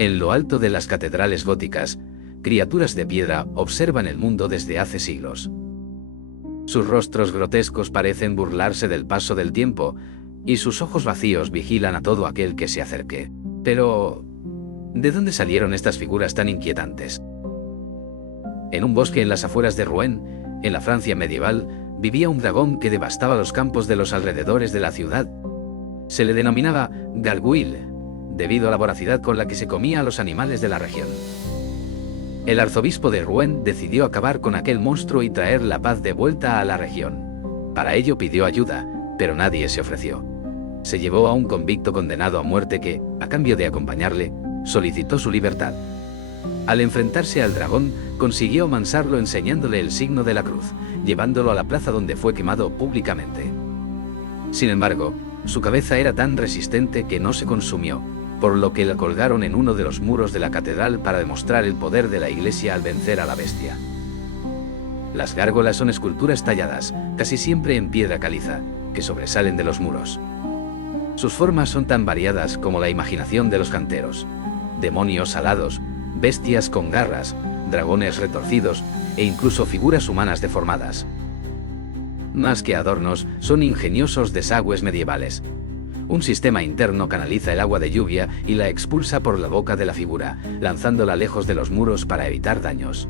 En lo alto de las catedrales góticas, criaturas de piedra observan el mundo desde hace siglos. Sus rostros grotescos parecen burlarse del paso del tiempo, y sus ojos vacíos vigilan a todo aquel que se acerque. Pero, ¿de dónde salieron estas figuras tan inquietantes? En un bosque en las afueras de Rouen, en la Francia medieval, vivía un dragón que devastaba los campos de los alrededores de la ciudad. Se le denominaba Gargouille, debido a la voracidad con la que se comía a los animales de la región. El arzobispo de Rouen decidió acabar con aquel monstruo y traer la paz de vuelta a la región. Para ello pidió ayuda, pero nadie se ofreció. Se llevó a un convicto condenado a muerte que, a cambio de acompañarle, solicitó su libertad. Al enfrentarse al dragón, consiguió amansarlo enseñándole el signo de la cruz, llevándolo a la plaza donde fue quemado públicamente. Sin embargo, su cabeza era tan resistente que no se consumió, por lo que la colgaron en uno de los muros de la catedral para demostrar el poder de la iglesia al vencer a la bestia. Las gárgolas son esculturas talladas, casi siempre en piedra caliza, que sobresalen de los muros. Sus formas son tan variadas como la imaginación de los canteros: demonios alados, bestias con garras, dragones retorcidos e incluso figuras humanas deformadas. Más que adornos, son ingeniosos desagües medievales. Un sistema interno canaliza el agua de lluvia y la expulsa por la boca de la figura, lanzándola lejos de los muros para evitar daños.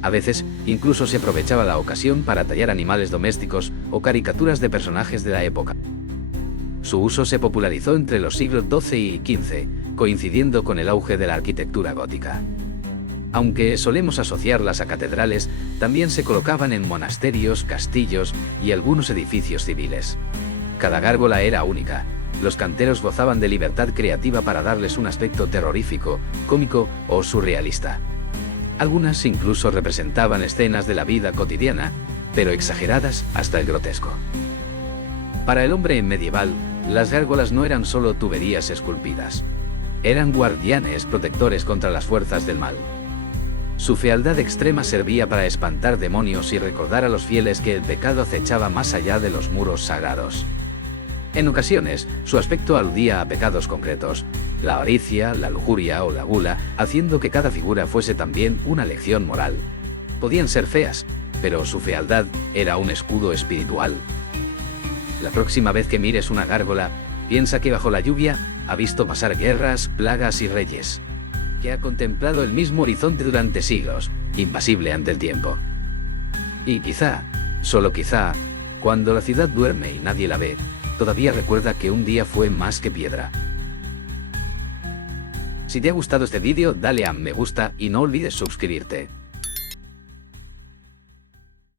A veces, incluso se aprovechaba la ocasión para tallar animales domésticos o caricaturas de personajes de la época. Su uso se popularizó entre los siglos XII y XV, coincidiendo con el auge de la arquitectura gótica. Aunque solemos asociarlas a catedrales, también se colocaban en monasterios, castillos y algunos edificios civiles. Cada gárgola era única. Los canteros gozaban de libertad creativa para darles un aspecto terrorífico, cómico o surrealista. Algunas incluso representaban escenas de la vida cotidiana, pero exageradas hasta el grotesco. Para el hombre medieval, las gárgolas no eran solo tuberías esculpidas. Eran guardianes protectores contra las fuerzas del mal. Su fealdad extrema servía para espantar demonios y recordar a los fieles que el pecado acechaba más allá de los muros sagrados. En ocasiones, su aspecto aludía a pecados concretos, la avaricia, la lujuria o la gula, haciendo que cada figura fuese también una lección moral. Podían ser feas, pero su fealdad era un escudo espiritual. La próxima vez que mires una gárgola, piensa que bajo la lluvia ha visto pasar guerras, plagas y reyes, que ha contemplado el mismo horizonte durante siglos, impasible ante el tiempo. Y quizá, solo quizá, cuando la ciudad duerme y nadie la ve, todavía recuerda que un día fue más que piedra. Si te ha gustado este vídeo, dale a me gusta y no olvides suscribirte.